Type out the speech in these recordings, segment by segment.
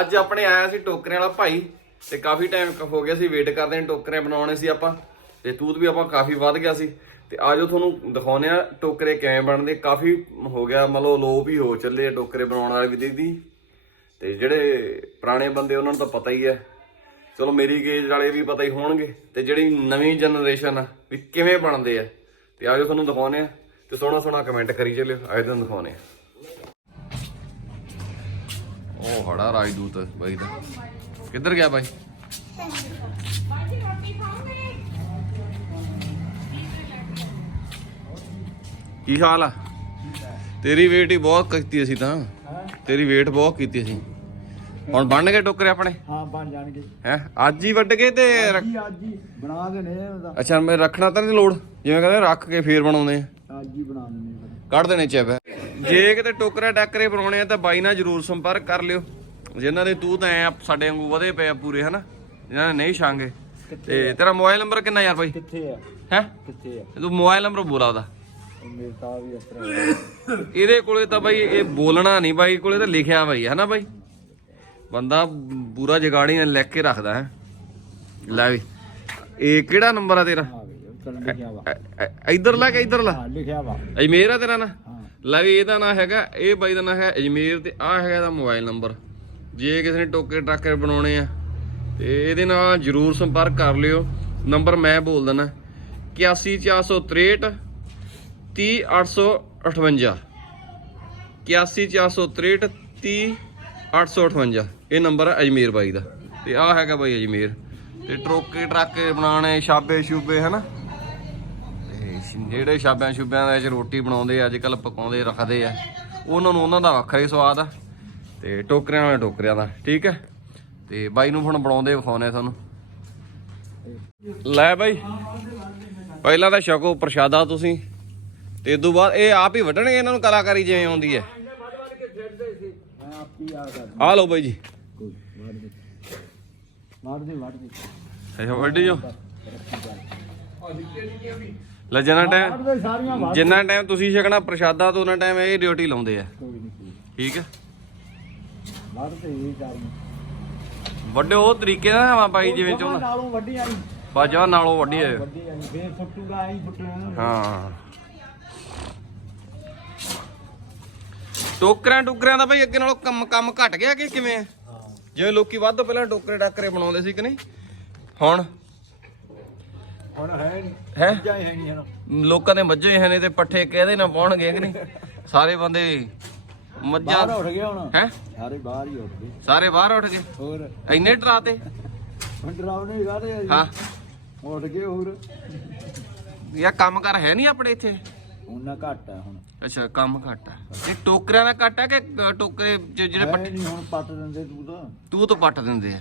ਅੱਜ ਆਪਣੇ ਆਇਆ ਸੀ ਟੋਕਰੇ ਵਾਲਾ ਭਾਈ ਤੇ ਕਾਫੀ ਟਾਈਮ ਹੋ ਗਿਆ ਸੀ ਵੇਟ ਕਰਦੇ ਹਾਂ ਟੋਕਰੇ ਬਣਾਉਣੇ ਸੀ ਆਪਾਂ ਤੇ ਤੂਤ ਵੀ ਆਪਾਂ ਕਾਫੀ ਵੱਧ ਗਿਆ ਸੀ ਤੇ ਆਜੋ ਤੁਹਾਨੂੰ ਦਿਖਾਉਨੇ ਆ ਟੋਕਰੇ ਕਿਵੇਂ ਬਣਦੇ, ਕਾਫੀ ਹੋ ਗਿਆ, ਮਤਲਬ ਲੋਪ ਹੀ ਹੋ ਚੱਲੇ ਆ ਟੋਕਰੇ ਬਣਾਉਣ ਵਾਲੇ ਵੀ ਦੀਦੀ। ਤੇ ਜਿਹੜੇ ਪੁਰਾਣੇ ਬੰਦੇ ਉਹਨਾਂ ਨੂੰ ਤਾਂ ਪਤਾ ਹੀ ਹੈ। ਚਲੋ ਮੇਰੀ ਗੇਜ ਵਾਲੇ ਵੀ ਪਤਾ ਹੀ ਹੋਣਗੇ ਤੇ ਜਿਹੜੀ ਨਵੀਂ ਜਨਰੇਸ਼ਨ ਆ ਵੀ ਕਿਵੇਂ ਬਣਦੇ ਆ। ਤੇ ਆਜੋ ਤੁਹਾਨੂੰ ਦਿਖਾਉਨੇ ਆ ਤੇ ਸੋਹਣਾ ਸੋਹਣਾ ਕਮੈਂਟ ਕਰੀ ਚੱਲਿਓ ਆਜੋ ਤੁਹਾਨੂੰ ਦਿਖਾਉਨੇ ਆ ਉਹ ਹੜਾ ਰਾਜਦੂਤ ਬਾਈ ਦਾ। ਕਿੱਧਰ ਗਿਆ ਬਾਈ? ਕੀ ਹਾਲ ਆ? ਤੇਰੀ ਵੇਟ ਹੀ ਬਹੁਤ ਕੀਤੀ ਅਸੀਂ ਤਾਂ। ਤੇਰੀ ਵੇਟ ਬਹੁਤ ਕੀਤੀ ਅਸੀਂ। ਹੁਣ ਬਣ ਗਏ ਟੋਕਰੇ ਆਪਣੇ? ਹਾਂ ਬਣ ਜਾਣਗੇ। ਹੈ? ਅੱਜ ਹੀ ਵੱਢ ਗਏ ਤੇ ਅੱਜ ਹੀ ਬਣਾ ਆ ਉਹਦਾ। ਅੱਛਾ ਮੈਂ ਰੱਖਣਾ ਤਾਂ ਨਹੀਂ ਲੋੜ। ਜਿਵੇਂ ਕਹਿੰਦੇ ਰੱਖ ਕੇ ਫੇਰ ਬਣਾਉਂਦੇ ਆ। ਅੱਜ ਹੀ ਬਣਾ ਫਿਰ। ਕੱਢ ਦੇਣੇ ਚੈਪ। ਜੇ ਕਿਤੇ ਟੋਕਰਾ ਟਾਕਰੇ ਬਣਾਉਣੇ ਆ ਤਾਂ ਬਾਈ ਨਾਲ ਜਰੂਰ ਸੰਪਰਕ ਕਰ ਲਿਓ। ਜਿਨ੍ਹਾਂ ਦੇ ਤੂੰ ਤਾਂ ਐ ਸਾਡੇ ਵਾਂਗੂ ਵਧੇ ਪਏ ਆ ਪੂਰੇ ਹਨਾ? ਜਿਨ੍ਹਾਂ ਨੇ ਨਹੀਂ ਛਾਂਗੇ। ਤੇ ਤੇਰਾ ਮੋਬਾਈਲ ਨੰਬਰ ਕਿੰਨਾ ਯਾਰ ਬਾਈ? ਕਿੱਥੇ ਆ? ਹੈ? ਕਿੱਥੇ ਆ? ਤੂੰ ਮੋਬਾਈਲ ਨੰਬਰ ਬੋਲਾ ਉਹਦਾ ਮੇਰੇ ਇਹਦੇ ਕੋਲੇ ਤਾਂ ਬਾਈ ਇਹ ਬੋਲਣਾ ਨਹੀਂ ਬਾਈ ਕੋਲੇ ਤਾਂ ਲਿਖਿਆ ਬਾਈ ਹਨਾ ਬਾਈ? ਬੰਦਾ ਪੂਰਾ ਜਗਾੜੀ ਨਾਲ ਲਿਖ ਕੇ ਰੱਖਦਾ ਹੈ? ਲੈ ਵੀ। ਇਹ ਕਿਹੜਾ ਨੰਬਰ ਆ ਤੇਰਾ? ਆ ਗਈ ਉਹ ਚੱਲ ਲਿਖਿਆ ਵਾ। ਇ- ਇ- ਇੱਧਰਲਾ ਕਿ ਇੱਧਰਲਾ ਹਾਂ ਲਿਖਿਆ ਵਾ। ਅਜਮੇਰ ਆ ਤੇਰਾ ਨਾ? ਲੈ ਵੀ ਇਹਦਾ ਨਾਂ ਹੈਗਾ, ਇਹ ਬਾਈ ਦਾ ਨਾਂ ਹੈ ਅਜਮੇਰ ਤੇ ਆ ਹੈਗਾ ਇਹਦਾ ਮੋਬਾਈਲ ਨੰਬਰ। ਜੇ ਕਿਸੇ ਨੇ ਟੋਕੇ ਟਾਕੇ ਬਣਾਉਣੇ ਆ, ਤੇ ਇਹਦੇ ਨਾਲ ਜਰੂਰ ਸੰਪਰਕ ਕਰ ਲਿਓ। ਨੰਬਰ ਮੈਂ ਬੋਲ ਦਿੰਦਾ 81463 30858 81463 30858 ਇਹ ਨੰਬਰ ਹੈ ਅਜਮੇਰ ਬਾਈ ਦਾ, ਤੇ ਆ ਹੈਗਾ ਬਾਈ ਅਜਮੇਰ। ਤੇ ਟਰੋਕੇ ਟਰਾਕੇ ਬਣਾਉਣੇ ਛਾਬੇ ਛੂਬੇ ਹਨਾ? ਤੇ ਜਿਹੜੇ ਛਾਬਿਆਂ ਛੁਬਿਆਂ ਦੇ ਵਿੱਚ ਰੋਟੀ ਬਣਾਉਂਦੇ ਆ ਅੱਜ ਕੱਲ ਪਕਾਉਂਦੇ ਰੱਖਦੇ ਆ। ਉਹਨਾਂ ਨੂੰ ਉਹਨਾਂ ਦਾ ਵੱਖਰਾ ਹੀ ਸਵਾਦ ਆ। ਤੇ ਟੋਕਰਿਆਂ ਵਾਲੇ ਟੋਕਰਿਆਂ ਦਾ ਠੀਕ ਹੈ? ਤੇ ਬਾਈ ਨੂੰ ਹੁਣ ਬਣਾਉਂਦੇ ਵਿਖਾਉਨੇ ਆ ਤੁਹਾਨੂੰ। ਲੈ ਬਾਈ ਪਹਿਲਾਂ ਤਾਂ ਛਕੋ ਪ੍ਰਸ਼ਾਦਾ ਤੁਸੀਂ। ਤੇ ਇਦੋਂ ਬਾਅਦ ਇਹ ਆਪ ਹੀ ਵੱਢਣਗੇ ਇਹਨਾਂ ਨੂੰ ਕਲਾਕਾਰੀ ਜਿਵੇਂ ਆਉਂਦੀ ਹੈ। ਆ ਆ ਲਓ ਬਾਈ ਜੀ। ਵੜ ਦੇ ਵੜ ਦੇ। ਅੱਛਾ ਵੱਢੀ ਜੋ ਲੈ ਜਿੰਨਾ ਟਾਈਮ ਸਾਰੀਆਂ ਜਿੰਨਾ ਟਾਈਮ ਤੁਸੀਂ ਛਕਣਾ ਪ੍ਰਸ਼ਾਦਾ ਤੋਂ ਉਹਨਾਂ ਟਾਈਮ ਇਹ ਡਿਊਟੀ ਲਾਉਂਦੇ ਆ। ਕੋਈ ਨਹੀਂ ਕੋਈ ਠੀਕ ਹੈ ਤੇ ਇਹ ਵੱਡੇ ਉਹ ਤਰੀਕੇ ਦਾ ਆ ਬਾਈ ਜਿਵੇਂ ਚਾਹੁੰਦਾ ਨਾਲੋਂ ਬਾਜਾ ਨਾਲੋਂ ਵੱਡੀ ਹੈ ਆਈ ਫੇਰ ਫੁੱਟੂਗਾ ਆਈ ਫੁੱਟਣਾ ਹਾਂ। ਟੋਕਰਿਆਂ ਟੋਕਰਿਆਂ ਦਾ ਭਾਈ ਅੱਗੇ ਨਾਲੋਂ ਕੰਮ ਕੰਮ ਘਟ ਗਿਆ ਕਿ ਕਿਵੇਂ ਹਾਂ। ਜਿਵੇਂ ਲੋਕੀ ਵੱਧ ਤੋਂ ਪਹਿਲਾਂ ਟੋਕਰੇ ਟਾਕਰੇ ਬਣਾਉਂਦੇ ਸੀ ਕਿ ਨਹੀਂ? ਹੁਣ ਹੁਣ ਹੈ ਨਹੀਂ। ਹੈ? ਜਾਈ ਹੈ ਨਹੀਂ ਹਨ ਲੋਕਾਂ ਦੇ ਮੱਝਾਂ ਹੀ ਹੈ ਨੇ ਤੇ ਪੱਠੇ ਕਿਹਦੇ ਨਾਲ ਪਾਉਣਗੇ ਕਿ ਨਹੀਂ? ਸਾਰੇ ਬੰਦੇ ਬਾਹਰ ਮੱਝਾਂ ਉੱਠ ਗਏ ਹੁਣ। ਹੈ? ਸਾਰੇ ਬਾਹਰ ਹੀ ਉੱਠ ਗਏ। ਸਾਰੇ ਬਾਹਰ ਉੱਠ ਗਏ? ਹੋਰ? ਇੰਨੇ ਡਰਾਤੇ ਹੁਣ ਡਰਾਉਣੇ ਗਾਦੇ ਹਾਂ। ਉੱਠ ਗਏ ਹੋਰ। ਯਾ ਕੰਮ ਕਰ ਹੈ ਨਹੀਂ ਆਪਣੇ ਇੱਥੇ? ਉਹਨਾਂ ਘੱਟ ਆ ਹੁਣ। ਅੱਛਾ ਕੰਮ ਘੱਟ ਆ। ਇਹ ਟੋਕਰਿਆਂ ਦਾ ਘੱਟ ਆ ਕਿ ਅ, ਟੋਕਰੇ ਜਿਹੜੇ ਪੱਠੇ ਨਹੀਂ ਹੁਣ ਪੱਟ ਦਿੰਦੇ ਤੂੰ ਤਾਂ। ਤੂੰ ਤਾਂ ਪੱਟ ਦਿੰਦੇ ਆ।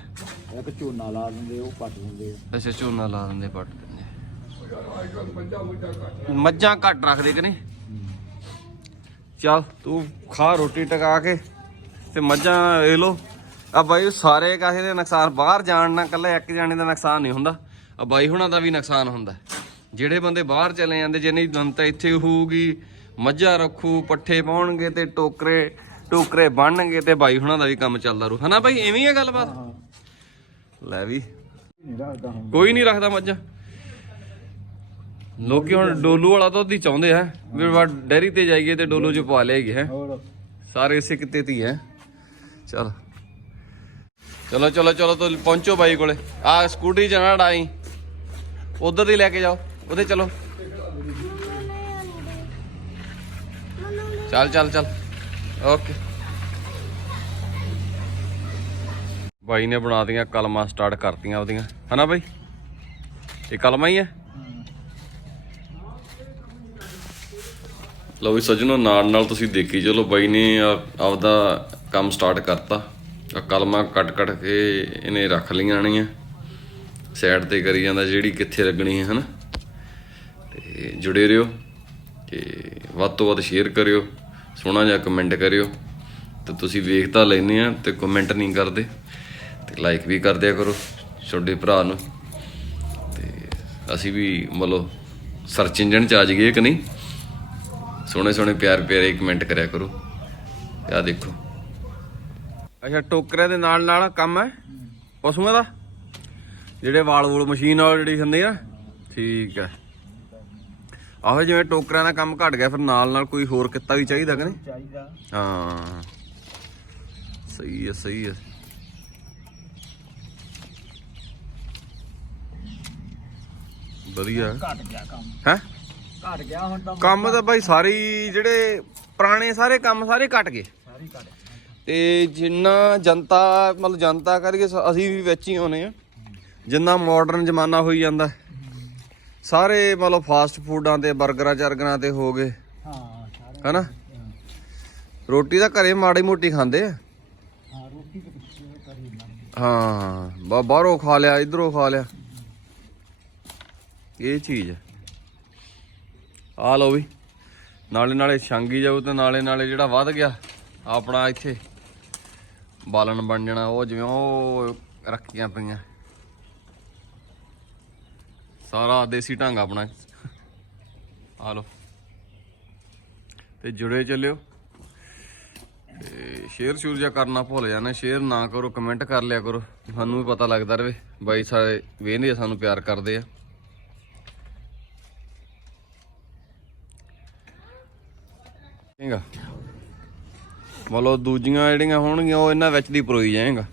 ਇੱਕ ਝੋਨਾ ਲਾ ਦਿੰਦੇ ਉਹ ਪੱਟ ਦਿੰਦੇ ਆ। ਅੱਛਾ ਝੋਨਾ ਲਾ ਦਿੰਦੇ ਪੱਟ। ਦਿੰਦੇ ਮੱਝਾਂ ਘੱਟ ਰੱਖਦੇ ਕਿ ਨਹੀਂ? ਚੱਲ ਤੂੰ ਖਾ ਰੋਟੀ ਟਕਾ ਕੇ ਤੇ ਮੱਝਾਂ ਇਹ ਲੋ ਆ ਬਾਈ ਸਾਰੇ ਕਾਹੇ ਦੇ ਨੁਕਸਾਨ ਬਾਹਰ ਜਾਣ ਨਾਲ ਕੱਲਾ ਇੱਕ ਜਾਣੇ ਦਾ ਨੁਕਸਾਨ ਨਹੀਂ ਹੁੰਦਾ। ਆ ਬਾਈ ਹੁਣਾਂ ਦਾ ਵੀ ਨੁਕਸਾਨ ਹੁੰਦਾ। ਜਿਹੜੇ ਬੰਦੇ ਬਾਹਰ ਚਲੇ ਜਾਂਦੇ ਜੇ ਨਹੀਂ ਦੰਤ ਇੱਥੇ ਹੋਊਗੀ ਮੱਝਾਂ ਰੱਖੂ ਪੱਠੇ ਪਾਉਣਗੇ ਤੇ ਟੋਕਰੇ ਟੋਕਰੇ ਬਣਨਗੇ ਤੇ ਬਾਈ ਹੁਣਾਂ ਦਾ ਵੀ ਕੰਮ ਚੱਲਦਾ ਰੂ ਹਨਾ ਬਾਈ ਐਵੇਂ ਹੀ ਹੈ ਗੱਲਬਾਤ? ਲੈ ਵੀ। ਕੋਈ ਨਹੀਂ ਰੱਖਦਾ ਮੱਝਾਂ। ਲੋਕੀ ਹੁਣ ਡੋਲੂ ਵਾਲਾ ਦੁੱਧ ਹੀ ਚਾਹੁੰਦੇ ਆ। ਵੀ ਵਾ ਡੈਰੀ ਤੇ ਜਾਈਏ ਤੇ ਡੋਲੂ ਚ ਪਾ ਲਿਆਈਏ ਹੈ। ਹੋਰ। ਸਾਰੇ ਇਸੇ ਕਿਤੇ ਤੀ ਹੈ। ਚਲ। ਚਲੋ ਚਲੋ ਚਲੋ ਤੋ ਪਹੁੰਚੋ ਬਾਈ ਕੋਲੇ। ਆ ਸਕੂਟਰੀ ਨਾ ਡਾਈ। ਉਧਰ ਦੀ ਲੈ ਕੇ ਜਾਓ। ਉਹਦੇ ਚਲੋ। ਚੱਲ ਚੱਲ ਚੱਲ। ਓਕੇ। ਬਾਈ ਨੇ ਬਣਾ ਦੀਆਂ ਕਲਮਾਂ ਸਟਾਰਟ ਕਰਤੀਆਂ ਉਹਦੀਆਂ। ਹਨਾ ਬਾਈ? ਇਹ ਕਲਮਾਂ ਹੀ ਹੈ ਲਓ ਵੀ ਸੱਜਣੋ, ਨਾਲ ਨਾਲ ਤੁਸੀਂ ਦੇਖੀ ਚਲੋ ਬਾਈ ਨੇ ਆਪਦਾ ਕੰਮ ਸਟਾਰਟ ਕਰਤਾ। ਆ ਕੱਟ ਕੱਟ ਕੇ ਇਹਨੇ ਰੱਖ ਲਈਆਂ ਨੇ। ਸਾਈਡ ਤੇ ਕਰੀ ਜਾਂਦਾ ਜਿਹੜੀ ਕਿੱਥੇ ਲੱਗਣੀ ਹੈ, ਹਨਾ? ਤੇ ਜੁੜੇ ਰਹੋ ਤੇ ਵੱਧ ਤੋਂ ਵੱਧ ਸ਼ੇਅਰ ਕਰਿਓ, ਸੋਹਣਾ ਜਿਹਾ ਕਮੈਂਟ ਕਰਿਓ। ਤੇ ਤੁਸੀਂ ਵੇਖ ਤਾਂ ਲੈਨੇ ਆ ਤੇ ਕਮੈਂਟ ਨਹੀਂ ਕਰਦੇ, ਤੇ ਲਾਈਕ ਵੀ ਕਰ ਦਿਆ ਕਰੋ ਛੋਡੇ ਭਰਾ ਨੂੰ। ਤੇ ਅਸੀਂ ਵੀ ਮਤਲਬ ਸਰਚ ਇੰਜਨ ਚ ਆ ਜਾਈਏ ਕਿ ਨਹੀਂ? ਸੋਹਣੇ ਸੋਹਣੇ ਪਿਆਰ ਪਿਆਰੇ ਕਮੈਂਟ ਕਰਿਆ ਕਰੋ। ਆ ਦੇਖੋ। ਅੱਛਾ ਟੋਕਰਿਆਂ ਦੇ ਨਾਲ ਨਾਲ ਕੰਮ ਹੈ? ਪਸ਼ੂਆਂ ਦਾ? ਜਿਹੜੇ ਵਾਲ ਵੂਲ ਮਸ਼ੀਨ ਨਾਲ ਜਿਹੜੀ ਹੁੰਦੀ ਆ? ਠੀਕ ਹੈ। ਆਹੋ ਜਿਵੇਂ ਟੋਕਰਿਆਂ ਦਾ ਕੰਮ ਘਟ ਗਿਆ ਫਿਰ ਨਾਲ ਨਾਲ ਕੋਈ ਹੋਰ ਕਿੱਤਾ ਵੀ ਚਾਹੀਦਾ ਕਿ ਨਹੀਂ? ਚਾਹੀਦਾ। ਹਾਂ। ਸਹੀ ਹੈ ਸਹੀ ਹੈ। ਵਧੀਆ। ਘਟ ਗਿਆ ਕੰਮ। ਹੈ? ਘਟ ਗਿਆ ਹੁਣ ਤਾਂ ਕੰਮ ਤਾਂ ਬਾਈ ਸਾਰੇ ਹੀ ਜਿਹੜੇ ਪੁਰਾਣੇ ਸਾਰੇ ਕੰਮ ਸਾਰੇ ਘਟ ਗਏ। ਸਾਰੀ ਘਟ ਤੇ ਜਿੰਨਾ ਜਨਤਾ ਮਤਲਬ ਜਨਤਾ ਕਰਕੇ ਸ- ਅਸੀਂ ਵੀ ਵਿੱਚ ਹੀ ਆਉਨੇ ਆ। ਜਿੰਨਾ ਮਾਡਰਨ ਜ਼ਮਾਨਾ ਹੋਈ ਜਾਂਦਾ। ਸਾਰੇ ਮਤਲਬ ਫਾਸਟ ਫੂਡਾਂ ਤੇ 버ਗਰਾਂ ਚਰਗਰਾਂ ਤੇ ਹੋ ਗਏ। ਹਾਂ ਸਾਰੇ ਹਨਾ? ਰੋਟੀ ਤਾਂ ਘਰੇ ਮਾੜੀ ਮੋਟੀ ਖਾਂਦੇ ਆ। ਹਾਂ ਰੋਟੀ ਤੇ ਪਿੱਛੇ ਕਰੀ ਨਾ ਹਾਂ ਬਾ ਬਾਹਰੋਂ ਖਾ ਲਿਆ ਇਧਰੋਂ ਖਾ ਲਿਆ। ਇਹ ਚੀਜ਼ ਹੈ ਆ ਲਓ ਵੀ। ਨਾਲੇ ਨਾਲੇ ਛਾਂਗੀ ਜਾਊ ਤੇ ਨਾਲੇ ਨਾਲੇ ਜਿਹੜਾ ਵੱਧ ਗਿਆ, ਆਪਣਾ ਇੱਥੇ ਬਾਲਣ ਬਣ ਜਾਣਾ, ਉਹ ਜਿਵੇਂ ਉਹ ਰੱਖੀਆਂ ਪਈਆਂ। ਸਾਰਾ ਦੇਸੀ ਢੰਗ ਆਪਣਾ। ਆ ਲਓ। ਤੇ ਜੁੜੇ ਚੱਲਿਓ। ਤੇ ਸ਼ੇਅਰ ਸ਼ੂਰ ਜਾਂ ਕਰਨਾ ਭੁੱਲ ਜਾਣਾ, ਸ਼ੇਅਰ ਨਾ ਕਰੋ, ਕਮੈਂਟ ਕਰ ਲਿਆ ਕਰੋ। ਸਾਨੂੰ ਵੀ ਪਤਾ ਲੱਗਦਾ ਰਵੇ ਬਾਈ ਸਾਰੇ ਵੇਹਦੇ ਆ, ਸਾਨੂੰ ਪਿਆਰ ਕਰਦੇ ਆ। ਠੀਕਾ ਮਤਲਬ ਦੂਜੀਆਂ ਜਿਹੜੀਆਂ ਹੋਣਗੀਆਂ, ਉਹ ਇਹਨਾਂ ਵਿੱਚ ਦੀ ਪਰੋਈ ਜਾਏਗਾ।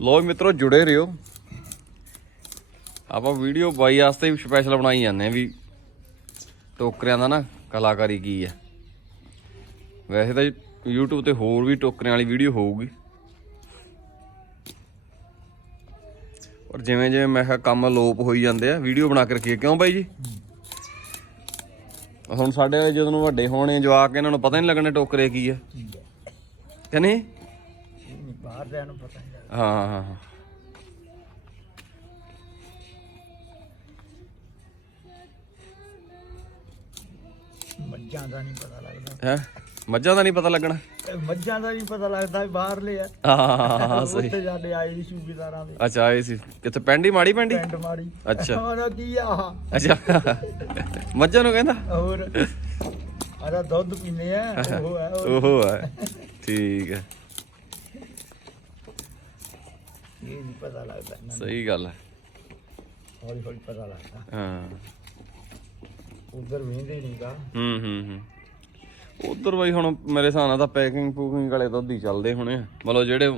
ਲੋ ਮਿੱਤਰੋ, ਜੁੜੇ ਰਹੋ। ਆਪਾਂ ਵੀਡੀਓ ਬਾਈ ਵਾਸਤੇ ਵੀ ਸਪੈਸ਼ਲ ਬਣਾਈ ਜਾਂਦੇ ਆ ਵੀ ਟੋਕਰਿਆਂ ਦਾ ਨਾ ਕਲਾਕਾਰੀ ਕੀ ਹੈ। ਵੈਸੇ ਤਾਂ YouTube ਤੇ ਹੋਰ ਵੀ ਟੋਕਰਿਆਂ ਵਾਲੀ ਵੀਡੀਓ ਹੋਊਗੀ। ਔਰ ਜਿਵੇਂ ਜਿਵੇਂ ਮੈਂ ਕਿਹਾ ਕੰਮ ਲੋਪ ਹੋਈ ਜਾਂਦੇ ਆ, ਵੀਡੀਓ ਬਣਾ ਕੇ ਰੱਖੀਏ। ਕਿਉਂ ਬਾਈ ਜੀ? ਹੁਣ ਸਾਡੇ ਵਾਲੇ ਜਦੋਂ ਨੂੰ ਵੱਡੇ ਹੋਣੇ ਜਵਾਕ ਇਹਨਾਂ ਨੂੰ ਪਤਾ ਨਹੀਂ ਲੱਗਣੇ ਟੋਕਰੇ ਕੀ ਆ। ਕਿ ਨਹੀਂ? ਨਹੀਂ ਬਾਹਰ ਦੇ ਨੂੰ ਪਤਾ ਨਹੀਂ ਲੱਗਦਾ। ਹਾਂ ਹਾਂ ਹਾਂ। ਮੱਝਾਂ ਦਾ ਨਹੀਂ ਪਤਾ ਲੱਗਦਾ। ਹੈ? ਮੱਝਾਂ ਦਾ ਨਹੀਂ ਪਤਾ ਲੱਗਣਾ? ਮੱਝਾਂ ਦਾ ਨਹੀਂ ਪਤਾ ਲੱਗਦਾ ਬਾਹਰਲੇ ਆ। ਹਾਂ ਸਹੀ। ਉੱਥੇ ਸਾਡੇ ਆਏ ਸੀ ਸੂਬੇਦਾਰਾਂ ਦੇ। ਅੱਛਾ ਆਏ ਸੀ। ਕਿੱਥੇ ਪੈਂਡੀ ਮਾੜੀ ਪੈਂਡੀ ਪਿੰਡ ਮਾੜੀ। ਅੱਛਾ। ਉਹਨਾਂ ਕੀ ਆ? ਅੱਛਾ। ਮੱਝਾਂ ਨੂੰ ਕਹਿੰਦਾ? ਹੋਰ। ਆਦਾ ਦੁੱਧ ਪੀਨੇ ਆ ਉਹ ਹੈ ਉਹ। ਹੈ ਠੀਕ ਹੈ ਇਹ ਨਹੀਂ ਪਤਾ ਲੱਗਦਾ। ਸਹੀ ਗੱਲ ਹੈ ਹੌਲੀ ਹੌਲੀ ਪਤਾ ਲੱਗਦਾ। ਹਾਂ। ਉਧਰ ਵੇਂਦੇ ਨਹੀਂਗਾ ਹੂੰ ਹੂੰ ਹੂੰ। ਉਧਰ ਬਈ ਹੁਣ ਮੇਰੇ ਹਿਸਾਬ ਨਾਲ ਤਾਂ ਪੈਕਿੰਗ ਪੂਕਿੰਗ ਵਾਲੇ ਦੁੱਧ ਹੀ ਚੱਲਦੇ ਹੋਣੇ ਮਤਲਬ ਜਿਹੜੇ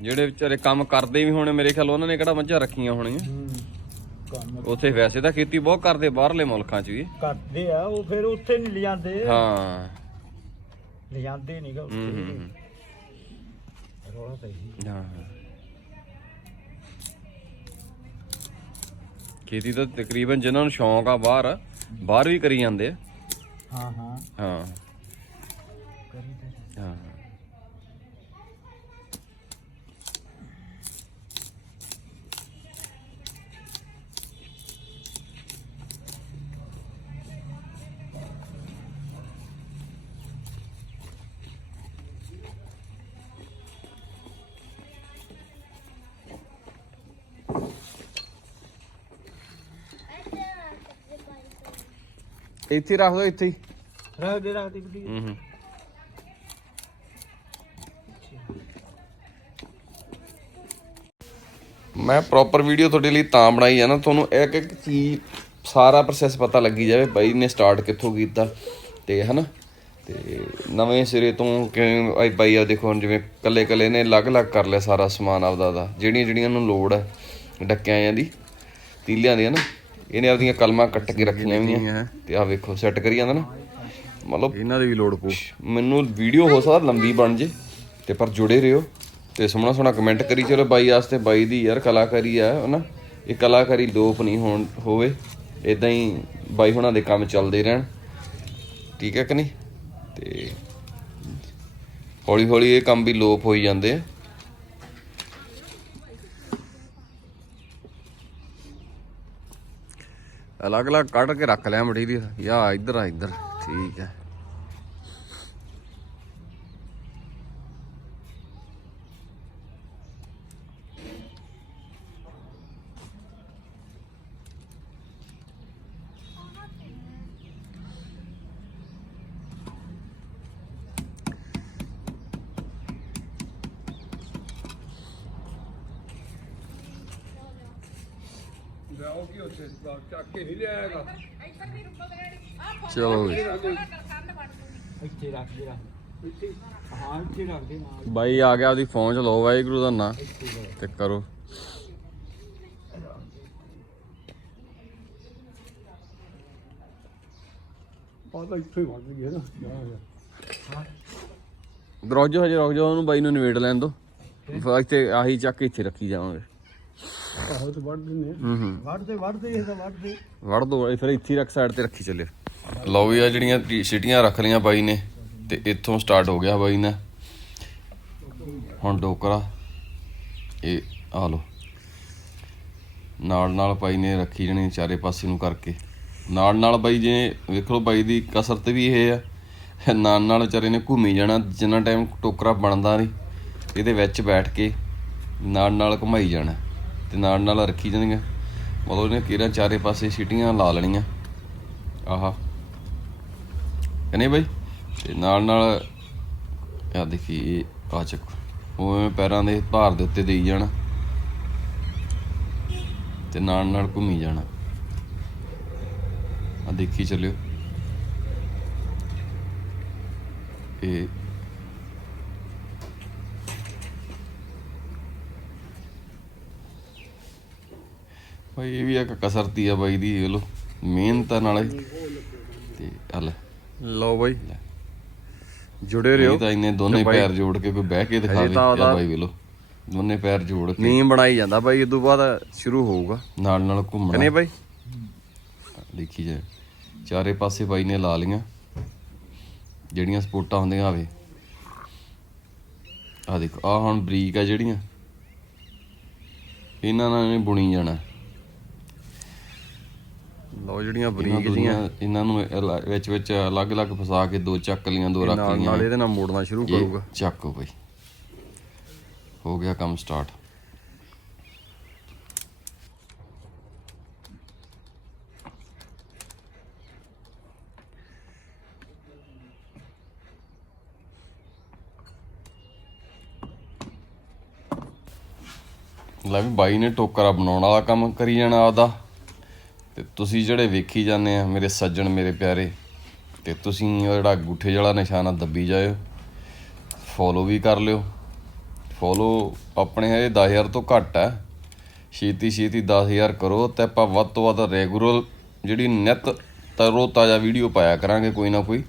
ਜਿਹੜੇ ਵਿਚਾਰੇ ਕੰਮ ਕਰਦੇ ਵੀ ਹੋਣੇ ਮੇਰੇ ਖਿਆਲ ਉਹਨਾਂ ਨੇ ਕਿਹੜਾ ਮੱਝਾਂ ਰੱਖੀਆਂ ਹੋਣੀਆਂ। ਉੱਥੇ ਵੈਸੇ ਤਾਂ ਖੇਤੀ ਬਹੁਤ ਕਰਦੇ ਬਾਹਰਲੇ ਮੁਲਕਾਂ 'ਚ ਵੀ। ਕਰਦੇ ਆ ਉਹ ਫਿਰ ਉੱਥੇ ਨਹੀਂ ਲਿਜਾਂਦੇ। ਹਾਂ। ਲਿਜਾਂਦੇ ਨਹੀਂਗਾ ਹੂੰ ਹੂੰ ਹੂੰ। ਰੋਲਾ ਤਾਂ ਇਹੀ। ਹਾਂ। ਖੇਤੀ ਤਾਂ ਤਕਰੀਬਨ ਜਿਨ੍ਹਾਂ ਨੂੰ ਸ਼ੌਂਕ ਆ ਬਾਹਰ ਬਾਹਰ ਵੀ ਕਰੀ ਜਾਂਦੇ ਆ। ਹਾਂ ਹਾਂ। ਹਾਂ। ਹਾਂ। ਇੱਥੇ ਰੱਖ ਦੋ ਇੱਥੇ ਹੀ। ਰੱਖ ਦੇ ਰੱਖ ਦੇ ਗੱਡੀ ਹੂੰ ਹੂੰ। ਮੈਂ ਪ੍ਰੋਪਰ ਵੀਡੀਓ ਤੁਹਾਡੇ ਲਈ ਤਾਂ ਬਣਾਈ ਆ ਨਾ ਤੁਹਾਨੂੰ ਇੱਕ ਇੱਕ ਚੀਜ਼ ਸਾਰਾ ਪ੍ਰੋਸੈਸ ਪਤਾ ਲੱਗੀ ਜਾਵੇ ਬਾਈ ਨੇ ਸਟਾਰਟ ਕਿੱਥੋਂ ਕੀਤਾ ਤੇ ਹਨਾ? ਤੇ ਨਵੇਂ ਸਿਰੇ ਤੋਂ ਕਿਵੇਂ ਆਈ ਬਾਈ ਆ ਦੇਖੋ ਹੁਣ ਜਿਵੇਂ ਕੱਲੇ ਕੱਲੇ ਨੇ ਅਲੱਗ-ਅਲੱਗ ਕਰ ਲਿਆ ਸਾਰਾ ਸਮਾਨ ਆਪਦਾ ਦਾ ਜਿਹੜੀਆਂ ਜਿਹੜੀਆਂ ਨੂੰ ਲੋੜ ਹੈ ਡੱਕਿਆਂ ਦੀ ਤੀਲਿਆਂ ਦੀਆਂ ਨਾ ਇਹਨੇ ਆਪਦੀਆਂ ਕਲਮਾਂ ਕੱਟ ਕੇ ਰੱਖੀਆਂ ਹੋਈਆਂ। ਤੇ ਆ ਵੇਖੋ ਸੈੱਟ ਕਰੀ ਜਾਂਦਾ ਨਾ। ਮਤਲਬ ਇਹਨਾਂ ਦੀ ਵੀ ਲੋੜ ਪਊ। ਮੈਨੂੰ ਵੀਡੀਓ ਹੋ ਸਕਦਾ ਲੰਬੀ ਬਣ ਜੇ ਤੇ ਪਰ ਜੁੜੇ ਰਹੋ। ਤੇ ਸੋਹਣਾ ਸੋਹਣਾ ਕਮੈਂਟ ਕਰੀ ਚਲੋ ਬਾਈ ਵਾਸਤੇ ਬਾਈ ਦੀ ਯਾਰ ਕਲਾਕਾਰੀ ਆ ਹਨਾ ਇਹ ਕਲਾਕਾਰੀ ਲੋਪ ਨਹੀਂ ਹੋਣ ਹੋਵੇ। ਇਦਾਂ ਹੀ ਬਾਈ ਹੁਣਾਂ ਦੇ ਕੰਮ ਚੱਲਦੇ ਰਹਿਣ। ਠੀਕ ਹੈ ਕਿ ਨਹੀਂ? ਤੇ ਹੌਲੀ ਹੌਲੀ ਇਹ ਕੰਮ ਵੀ ਲੋਪ ਹੋਈ ਜਾਂਦੇ ਆ। ਅਲੱਗ ਅਲੱਗ ਕੱਢ ਕੇ ਰੱਖ ਲਿਆ ਮਟੀਰੀਅਲ ਯਾ ਇੱਧਰ ਆ ਇੱਧਰ। ਠੀਕ ਹੈ। ਚਲੋ ਜੀ। ਇੱਥੇ ਰੱਖ ਦੇ ਰੱਖ। ਇੱਥੇ ਹਾਂ ਇੱਥੇ ਰੱਖ ਦੇ ਨਾਲ। ਬਾਈ ਆ ਗਿਆ ਉਹਦੀ ਫੋਨ ਚ ਲਓ ਵਾਹਿਗੁਰੂ ਦਾ ਨਾਂ ਤੇ ਕਰੋ। ਆ ਤਾਂ ਇੱਥੇ ਵੜ ਗਈ ਹੈ ਨਾ। ਦਰਵਾਜ਼ਾ ਹਜੇ ਰੁਕ ਜਾਓ ਉਹਨੂੰ ਬਾਈ ਨੂੰ ਨਿਬੇੜ ਲੈਣ ਦੋ ਇੱਥੇ ਆਹੀ ਚੱਕ ਕੇ ਇੱਥੇ ਰੱਖੀ ਜਾਵਾਂਗੇ। ਆਹੋ ਤੇ ਵੜ ਦਿੰਨੇ ਹੂੰ ਹੂੰ। ਵੜਦੇ ਵੜਦੇ ਇਹ ਤਾਂ ਵੜਦੇ ਵੜ ਦੋ ਇਹ ਫਿਰ ਇੱਥੇ ਹੀ ਰੱਖ ਸਾਈਡ ਤੇ ਰੱਖੀ ਚੱਲੇ। ਲਓ ਆ ਜਿਹੜੀਆਂ ਟੀ- ਸੀਟੀਆਂ ਰੱਖ ਲਈਆਂ ਬਾਈ ਨੇ ਤੇ ਇੱਥੋਂ ਸਟਾਰਟ ਹੋ ਗਿਆ ਬਾਈ ਨੇ ਹੁਣ ਡੋਕਰਾ ਇਹ ਆ ਲਓ। ਨਾਲ ਨਾਲ ਬਾਈ ਨੇ ਰੱਖੀ ਜਣੇ ਚਾਰੇ ਪਾਸੇ ਨੂੰ ਕਰਕੇ। ਨਾਲ ਨਾਲ ਬਾਈ ਜੇ ਵੇਖੋ ਬਾਈ ਦੀ ਕਸਰਤ ਵੀ ਇਹ ਆ। ਨਾਲ ਨਾਲ ਵਿਚਾਰੇ ਨੇ ਘੁੰਮੀ ਜਾਣਾ ਜਿੰਨਾ ਟਾਈਮ ਟੋਕਰਾ ਬਣਦਾ ਨਹੀਂ ਇਹਦੇ ਵਿੱਚ ਬੈਠ ਕੇ ਨਾਲ ਨਾਲ ਘੁਮਾਈ ਜਾਣਾ। ਤੇ ਨਾਲ ਨਾਲ ਰੱਖੀ ਜਾਂਦੀਆਂ ਮਤਲਬ ਇਹਨੇ ਕਿਹੜਾ ਚਾਰੇ ਪਾਸੇ ਸੀਟੀਆਂ ਲਾ ਲੈਣੀਆਂ। ਆਹਾ। ਕਨੇ ਬਾਈ? ਤੇ ਨਾਲ ਨਾਲ ਆ ਦੇਖੀ, ਇਹ ਆ ਚੱਕ। ਉਹ ਪੈਰਾਂ ਦੇ ਭਾਰ ਦੇ ਉੱਤੇ ਦੇਈ ਜਾਣਾ। ਤੇ ਨਾਲ ਨਾਲ ਘੁੰਮੀ ਜਾਣਾ। ਆ ਦੇਖੀ ਚੱਲਿਓ। ਇਹ ਭਾਈ ਇਹ ਵੀ ਇੱਕ ਕਸਰਤੀ ਆ ਬਾਈ ਦੀ ਇਹ ਲੋ ਮਿਹਨਤ ਨਾਲੇ। ਤੇ ਹਲ ਲਓ ਬਾਈ। ਜੁੜੇ ਰਹੋ। ਤਾਂ ਇੰਨੇ ਦੋਨੇ ਪੈਰ ਜੋੜ ਕੇ ਕੋਈ ਬਹਿ ਕੇ ਦਿਖਾ ਹਜੇ ਦੇ ਤਾਂ ਆ ਉਹਦਾ- ਬਾਈ ਵੇਲੋ। ਦੋਨੇ ਪੈਰ ਜੋੜ ਕੇ। ਨੀਮ ਬਣਾਈ ਜਾਂਦਾ ਬਾਈ ਤੋਂ ਬਾਅਦ ਸ਼ੁਰੂ ਹੋਊਗਾ। ਨਾਲ ਨਾਲ ਕਨੇ ਘੁੰਮਣਾ ਬਾਈ? ਦੇਖੀ ਜਾਏ। ਚਾਰੇ ਪਾਸੇ ਬਾਈ ਨੇ ਲਾ ਲੀਆਂ ਜਿਹੜੀਆਂ ਸਪੋਰਟਾਂ ਹੁੰਦੀਆਂ ਆਵੇ ਆ ਦੇਖੋ ਆ ਹੁਣ ਬਰੀਕ ਆ ਜਿਹੜੀਆਂ। ਇਹਨਾਂ ਨਾਲ ਨੇ ਬੁਣੀ ਜਾਣਾ। ਲਓ ਜਿਹੜੀਆਂ ਬਰੀਕ ਜੀਆਂ ਇਹਨਾਂ ਨੂੰ ਅਲ- ਵਿੱਚ ਵਿੱਚ ਅਲੱਗ-ਅਲੱਗ ਫਸਾ ਕੇ ਦੋ ਚੱਕ ਲੀਆਂ ਦੋ ਰੱਖ ਨਾਲ ਲੀਆਂ। ਨਾਲ ਇਹਦੇ ਨਾਲ ਮੋੜਨਾ ਸ਼ੁਰੂ ਇਹ ਕਰੂਗਾ। ਚੱਕੋ ਬਈ। ਹੋ ਗਿਆ ਕੰਮ ਸਟਾਰਟ ਲੈ ਵੀ ਬਾਈ ਨੇ ਟੋਕਰਾ ਬਣਾਉਣ ਵਾਲਾ ਕੰਮ ਕਰੀ ਜਾਣਾ ਆਪਦਾ। ਤੇ ਤੁਸੀਂ ਜਿਹੜੇ ਵੇਖੀ ਜਾਂਦੇ ਆ, ਮੇਰੇ ਸੱਜਣ, ਮੇਰੇ ਪਿਆਰੇ, ਤੇ ਤੁਸੀਂ ਉਹ ਜਿਹੜਾ ਗੁੱਠੇ ਵਾਲਾ ਨਿਸ਼ਾਨਾ ਦੱਬੀ ਜਾਇਓ ਫੋਲੋ ਵੀ ਕਰ ਲਿਓ। ਫੋਲੋ ਆਪਣੇ ਹਜੇ 10000 ਤੋਂ ਘੱਟ ਹੈ ਛੇਤੀ ਛੇਤੀ 10000 ਕਰੋ ਤੇ ਆਪਾਂ ਵੱਧ ਤੋਂ ਵੱਧ ਰੈਗੂਲਰ ਜਿਹੜੀ ਨਿਤ ਤਰੋ ਤਾਜ਼ਾ ਵੀਡੀਓ ਪਾਇਆ ਕਰਾਂਗੇ ਕੋਈ ਨਾ ਕੋਈ।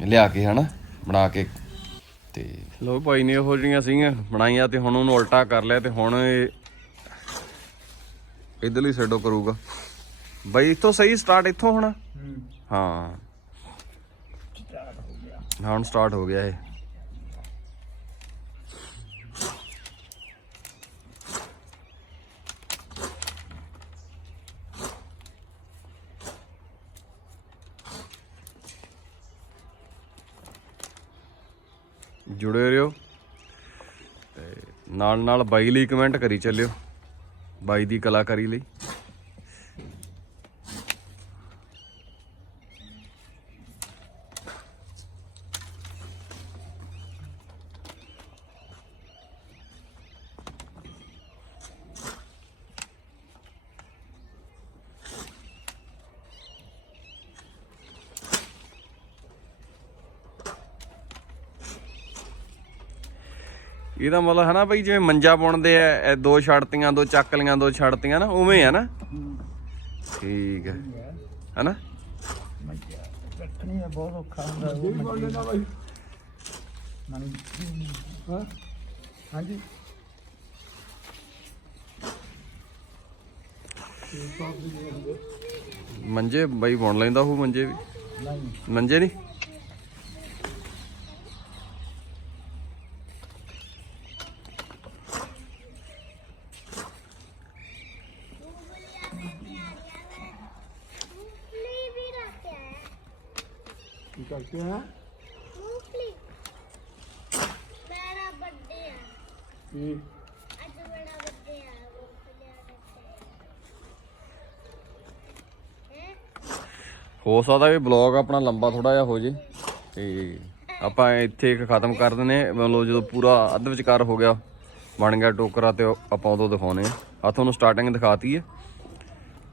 ਲਿਆ ਕੇ ਹਨਾ, ਬਣਾ ਕੇ। ਤੇ ਲਓ ਭਾਈ ਨੇ ਉਹ ਜਿਹੜੀਆਂ ਸੀਗੀਆਂ, ਬਣਾਈਆਂ ਤੇ ਹੁਣ ਉਹਨੂੰ ਉਲਟਾ ਕਰ ਲਿਆ ਤੇ ਹੁਣ ਇਹ ਇਧਰਲੀ ਸਾਈਡੋਂ ਕਰੂਗਾ। ਬਾਈ ਇੱਥੋਂ ਸਹੀ ਸਟਾਰਟ ਇੱਥੋਂ ਹੋਣਾ। ਹਾਂ। ਹਾਂ। ਹੁਣ ਸਟਾਰਟ ਹੋ ਗਿਆ ਇਹ। ਜੁੜੇ ਰਹੋ। ਤੇ ਨਾਲ ਨਾਲ ਬਾਈ ਲਈ ਕਮੈਂਟ ਕਰੀ ਚੱਲਿਓ। ਬਾਈ ਦੀ ਕਲਾਕਾਰੀ ਲਈ। ਇਹਦਾ ਮਤਲਬ ਹੈ ਨਾ ਬਈ ਜਿਵੇਂ ਮੰਜਾ ਬੁਣਦੇ ਆ ਇਹ ਦੋ ਛੜਤੀਆਂ ਦੋ ਚੱਕ ਲੀਆਂ ਦੋ ਛੜਤੀਆਂ ਨਾ ਉਵੇਂ ਆ ਨਾ? ਠੀਕ ਹੈ ਹੈਨਾ? ਰੱਖਣੀ ਆ ਬਹੁਤ ਔਖਾ ਹੁੰਦਾ ਉਹ ਮੰਜੀ ਮੰਜੀ ਹਾਂ ਹਾਂਜੀ ਮੰਜੇ ਬਾਈ ਬੁਣ ਲੈਂਦਾ ਉਹ ਮੰਜੇ ਵੀ। ਮੰਜੇ ਨਹੀਂ? ਕੀ ਕਰਦੇ ਆ मूंगफली मेरा बर्थडे है ਕੀ आज मेरा बर्थडे है मूंगफली रखे हैं ਹੋ ਸਕਦਾ ਵੀ ਬਲੌਗ ਆਪਣਾ ਲੰਬਾ ਥੋੜਾ ਜਿਹਾ ਹੋ ਜੇ ਤੇ ਆਪਾਂ ਇੱਥੇ ਇੱਕ ਖਤਮ ਕਰ ਦਿੰਨੇ ਹਾਂ। ਮਤਲਬ ਜਦੋਂ ਪੂਰਾ ਅੱਧ ਵਿਚਕਾਰ ਹੋ ਗਿਆ ਬਣ ਗਿਆ ਟੋਕਰਾ ਤੇ ਉਹ ਆਪਾਂ ਉਦੋਂ ਦਿਖਾਉਨੇ ਆ ਆ ਤੁਹਾਨੂੰ ਸਟਾਰਟਿੰਗ ਦਿਖਾਤੀ ਹੈ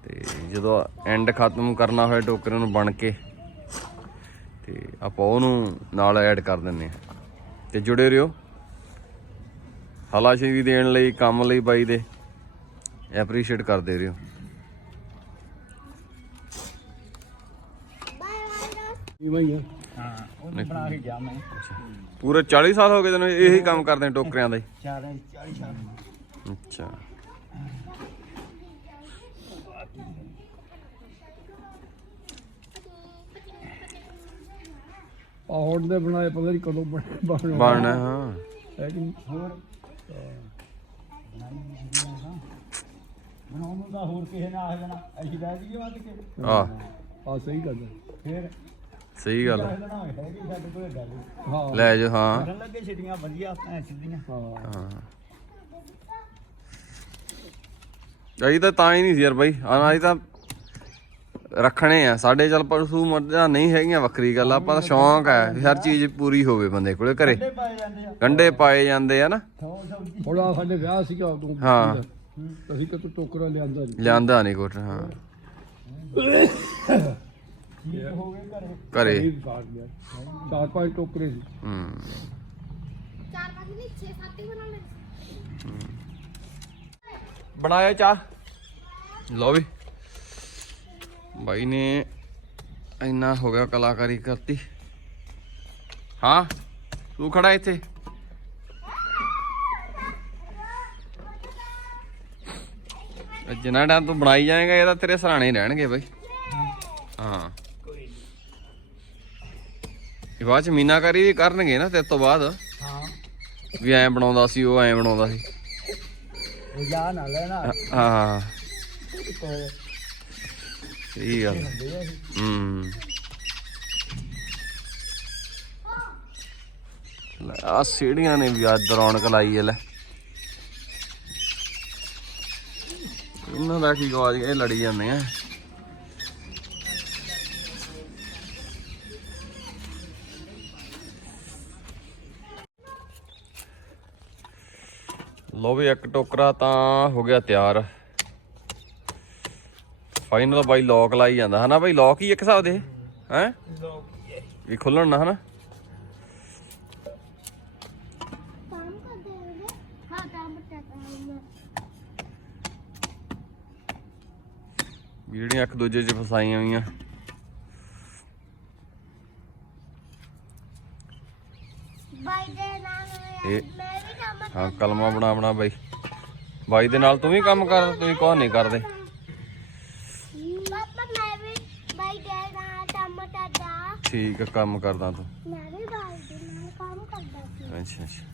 ਤੇ ਜਦੋਂ ਐਂਡ ਖਤਮ ਕਰਨਾ ਹੋਏ ਟੋਕਰੇ ਨੂੰ ਬਣ ਕੇ ਤੇ ਆਪਾਂ ਉਹਨੂੰ ਨਾਲ ਐਡ ਕਰ ਦਿੰਨੇ ਆ ਤੇ ਜੁੜੇ ਰਹੋ। ਹਲਾਸ਼ੇਰੀ ਦੇਣ ਲਈ ਕੰਮ ਲਈ ਬਾਈ ਦੇ ਐਪਰੀਸ਼ੀਏਟ ਕਰਦੇ ਰਹੋ। ਬਾਏ ਬਾਏ ਦੋਸਤ ਇਵੇਂ ਹੀ ਆ ਹਾਂ ਉਹ ਬਣਾ ਕੇ ਗਿਆ ਮੈਂ। ਪੂਰੇ 40 ਸਾਲ ਹੋ ਗਏ ਤੈਨੂੰ ਇਹੀ ਕੰਮ ਕਰਦੇ ਟੋਕਰਿਆਂ ਦਾ ਹੀ। ਚਾਰਾਂ 40 ਸਾਲ। ਅੱਛਾ। ਪਹਾੜ ਦੇ ਬਣਾਏ ਪਤਾ ਨਹੀਂ ਕਦੋਂ ਬਣ ਬਣਨਾ ਬਣਨਾ ਹਾਂ। ਹੈ ਕਿ ਨਹੀਂ? ਹੋਰ? ਬਣਾਉਣ ਨੂੰ ਤਾਂ ਹੋਰ ਕਿਸੇ ਨੇ ਆ ਜਾਣਾ ਅਸੀਂ ਲੈ ਜੀਏ ਵੱਧ ਕੇ। ਆ ਆ ਸਹੀ ਗੱਲ ਹੈ। ਫਿਰ? ਸਹੀ ਗੱਲ ਆ। ਲੈਣਾ ਹੈਗੀ ਸਾਡੇ ਕੋਲ ਗੱਲ ਹਾਂ। ਲੈ ਜਾ ਹਾਂ। ਕਰਨ ਲੱਗੇ ਛਿੜੀਆਂ ਵਧੀਆ ਐ ਸਿੱਧੀਆਂ। ਹਾਂ। ਹਾਂ। ਅਜੀ ਤਾਂ ਤਾਂ ਹੀ ਨਹੀਂ ਸੀ ਯਾਰ ਬਾਈ। ਆਹ ਅਸੀਂ ਤਾਂ ਰੱਖਣੇ ਆ। ਸਾਡੇ ਚੱਲ ਪਸ਼ੂ ਮੱਝਾਂ ਨਹੀਂ ਹੈਗੀਆਂ ਵੱਖਰੀ ਗੱਲ ਆ, ਆਪਾਂ ਤਾਂ ਸ਼ੌਂਕ ਹੈ ਵੀ ਹਰ ਚੀਜ਼ ਪੂਰੀ ਹੋਵੇ ਬੰਦੇ ਕੋਲੇ ਘਰੇ। ਪਾਏ ਜਾਂਦੇ ਆ। ਗੰਡੇ ਪਾਏ ਜਾਂਦੇ ਆ ਨਾ। ਥੋੜਾ ਸਾਡੇ ਵਿਆਹ ਸੀਗਾ ਉਦੋਂ। ਹਾਂ। ਅਸੀਂ ਕਿਤੋਂ ਟੋਕਰਾ ਲਿਆਂਦਾ ਨਹੀਂ। ਲਿਆਂਦਾ ਨਹੀਂ ਕੁਛ ਹਾਂ। ਠੀਕ ਹੋ ਗਏ ਘਰੇ ਚਾਰ ਪੰਜ ਟੋਕਰੇ ਸੀ। ਹੂੰ। ਚਾਰ ਪੰਜ ਨਹੀਂ 6 7 ਹੀ ਬਣਾ ਲੈ ਬਣਾਇਆ ਚਾਹ। ਲਓ ਵੀ। ਬਾਈ ਨੇ ਇੰਨਾ ਹੋ ਗਿਆ ਕਲਾਕਾਰੀ ਕਰਤੀ। ਹਾਂ ਤੂੰ ਖੜਾ ਇੱਥੇ। ਇਹ ਜਿੰਨਾ ਟਾਈਮ ਤੂੰ ਬਣਾਈ ਜਾਏਗਾ ਇਹ ਤਾਂ ਤੇਰੇ ਸਰਾਣੇ ਰਹਿਣਗੇ ਬਾਈ। ਹਾਂ। ਇਹ ਬਾਅਦ ਚ ਮੀਨਾਕਾਰੀ ਵੀ ਕਰਨਗੇ ਨਾ ਤੇ ਤੋਂ ਬਾਅਦ। ਹਾਂ। ਵੀ ਐਂ ਬਣਾਉਂਦਾ ਸੀ ਉਹ ਐਂ ਬਣਾਉਂਦਾ ਸੀ। ਉਹ ਜਾ ਨਾ ਲੈਣਾ। ਹਾਂ। ਸਹੀ ਗੱਲ ਹੂੰ। ਆ ਸੀੜੀਆਂ ਨੇ ਵੀ ਅੱਜ ਰੌਣਕ ਲਾਈ ਐ ਲੈ। ਇਹਨਾਂ ਦਾ ਕੀ ਗਵਾਜ ਇਹ ਲੜੀ ਜਾਂਦੇ ਆ। ਲੋ ਵੀ ਇੱਕ ਟੋਕਰਾ ਤਾਂ ਹੋ ਗਿਆ ਤਿਆਰ। ਫਾਈਨਲ ਬਾਈ ਲੋਕ ਲਾਈ ਜਾਂਦਾ, ਹਨਾ ਬਾਈ? ਲੋਕ ਹੀ ਇੱਕ ਹਿਸਾਬ ਦੇ, ਹੈ? ਲੌਕ ਇਹ ਖੁੱਲਣ ਨਾ, ਹਨਾ? ਜਿਹੜੀਆਂ ਇੱਕ ਦੂਜੇ 'ਚ ਫਸਾਈਆਂ ਹੋਈਆਂ। ਬਾਈ ਦੇ ਨਾਲ ਇਹ ਹਾਂ, ਕਲਮਾ ਬਣਾ ਬਣਾ ਬਾਈ। ਬਾਈ ਦੇ ਨਾਲ ਤੂੰ ਵੀ ਕੰਮ ਕਰ, ਤੂੰ ਕੌਣ ਨਹੀਂ ਕਰਦੇ। ਠੀਕ ਆ ਕੰਮ ਕਰਦਾ ਤੂੰ। ਮੈਂ ਵੀ ਬਾਲ ਦੇ ਨਾਲ ਕੰਮ ਕਰਦਾ ਸੀ। ਅੱਛਾ ਅੱਛਾ।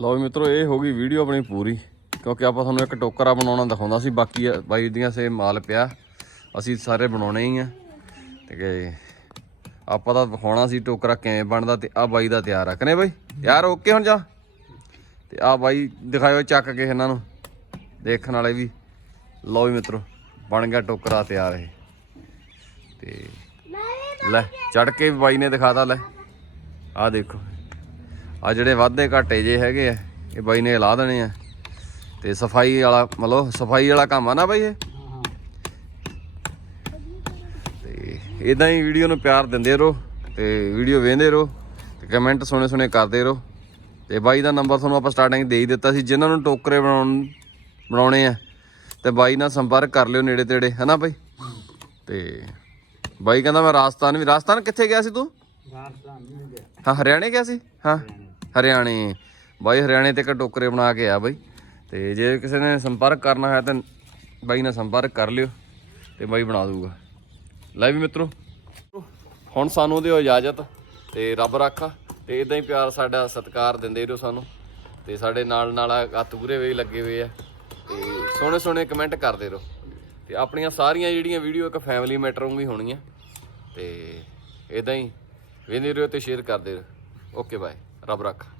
ਲਓ ਵੀ ਮਿੱਤਰੋ, ਇਹ ਹੋ ਗਈ ਵੀਡੀਓ ਆਪਣੀ ਪੂਰੀ, ਕਿਉਂਕਿ ਆਪਾਂ ਤੁਹਾਨੂੰ ਇੱਕ ਟੋਕਰਾ ਬਣਾਉਣਾ ਦਿਖਾਉਂਦਾ ਸੀ, ਬਾਕੀ ਬਾਈ ਦੀਆਂ ਸੇ ਮਾਲ ਪਿਆ, ਅਸੀਂ ਸਾਰੇ ਬਣਾਉਣੇ ਹੀ ਆ। ਤੇ ਆਪਾਂ ਤਾਂ ਵਿਖਾਉਣਾ ਸੀ ਟੋਕਰਾ ਕਿਵੇਂ ਬਣਦਾ ਤੇ ਆ ਬਾਈ ਦਾ ਤਿਆਰ ਆ ਕਨੇ ਬਾਈ? ਯਾਰ ਓਕੇ ਹੁਣ ਜਾ। ਤੇ ਆ ਬਾਈ ਦਿਖਾਇਓ ਚੱਕ ਕੇ ਇਹਨਾਂ ਨੂੰ, ਦੇਖਣ ਵਾਲੇ ਵੀ। ਲਓ ਵੀ ਮਿੱਤਰੋ, ਬਣ ਗਿਆ ਟੋਕਰਾ ਤਿਆਰ ਇਹ। ਤੇ ਲੈ ਚੜ ਕੇ ਵੀ ਬਾਈ ਨੇ ਦਿਖਾਤਾ, ਲੈ। ਆ ਦੇਖੋ। ਆ ਜਿਹੜੇ ਵਾਧੇ ਘਾਟੇ ਜੇ ਹੈਗੇ ਆ ਇਹ ਬਾਈ ਨੇ ਲਾ ਦੇਣੇ ਆ। ਤੇ ਸਫ਼ਾਈ ਵਾਲਾ ਮਤਲਬ ਸਫ਼ਾਈ ਵਾਲਾ ਕੰਮ ਆ ਨਾ ਬਾਈ ਇਹ? ਤੇ ਇਦਾਂ ਹੀ ਵੀਡੀਓ ਨੂੰ ਪਿਆਰ ਦਿੰਦੇ ਰਹੋ ਤੇ ਵੀਡੀਓ ਵੇਖਦੇ ਰਹੋ ਤੇ ਕਮੈਂਟ ਸੁਣੇ ਸੁਣੇ ਕਰਦੇ ਰਹੋ। ਤੇ ਬਾਈ ਦਾ ਨੰਬਰ ਤੁਹਾਨੂੰ ਆਪਾਂ ਸਟਾਰਟਿੰਗ ਦੇ ਹੀ ਦਿੱਤਾ ਸੀ ਜਿਨ੍ਹਾਂ ਨੂੰ ਟੋਕਰੇ ਬਣਾਉਣ ਬਣਾਉਣੇ ਆ ਤੇ ਬਾਈ ਨਾਲ ਸੰਪਰਕ ਕਰ ਲਿਓ ਨੇੜੇ ਤੇੜੇ ਹਨਾ ਬਾਈ? ਤੇ ਬਾਈ ਕਹਿੰਦਾ ਮੈਂ ਰਾਜਸਥਾਨ ਵੀ ਰਾਜਸਥਾਨ ਕਿੱਥੇ ਗਿਆ ਸੀ ਤੂੰ? ਰਾਜਸਥਾਨ ਨਹੀਂ ਗਿਆ। ਹਾਂ ਹਰਿਆਣੇ ਗਿਆ ਸੀ? ਹਾਂ। ਹਰਿਆਣੇ। ਬਾਈ ਹਰਿਆਣੇ ਤੇ ਇੱਕ ਟੋਕਰੇ ਬਣਾ ਕੇ ਆ ਬਾਈ। ਤੇ ਜੇ ਕਿਸੇ ਨੇ ਸੰਪਰਕ ਕਰਨਾ ਹੈ ਤਾਂ ਬਾਈ ਨਾਲ ਸੰਪਰਕ ਕਰ ਲਿਓ ਤੇ ਬਾਈ ਬਣਾ ਦੂਗਾ ਲੈ ਵੀ ਮਿੱਤਰੋ, ਹੁਣ ਸਾਨੂੰ ਦਿਓ ਇਜਾਜ਼ਤ ਤੇ ਰੱਬ ਰਾਖਾ ਤੇ ਇਦਾਂ ਹੀ ਪਿਆਰ ਸਾਡਾ ਸਤਿਕਾਰ ਦਿੰਦੇ ਰਹੋ ਸਾਨੂੰ ਤੇ ਸਾਡੇ ਨਾਲ ਨਾਲ ਹੱਥ ਪੂਰੇ ਵੇ ਲੱਗੇ ਹੋਏ ਆ ਤੇ ਸੋਹਣੇ ਸੋਹਣੇ ਕਮੈਂਟ ਕਰਦੇ ਰਹੋ ਤੇ ਆਪਣੀਆਂ ਸਾਰੀਆਂ ਜਿਹੜੀਆਂ ਵੀਡੀਓ ਇੱਕ ਫੈਮਿਲੀ ਮੈਟਰ ਵਾਂਗੂ ਹੀ ਹੋਣਗੀਆਂ ਤੇ ਇਦਾਂ ਹੀ ਵੇਖਦੇ ਰਹੋ ਤੇ ਸ਼ੇਅਰ ਕਰਦੇ ਰਹੋ। ਓਕੇ ਬਾਏ ਰੱਬ ਰਾਖਾ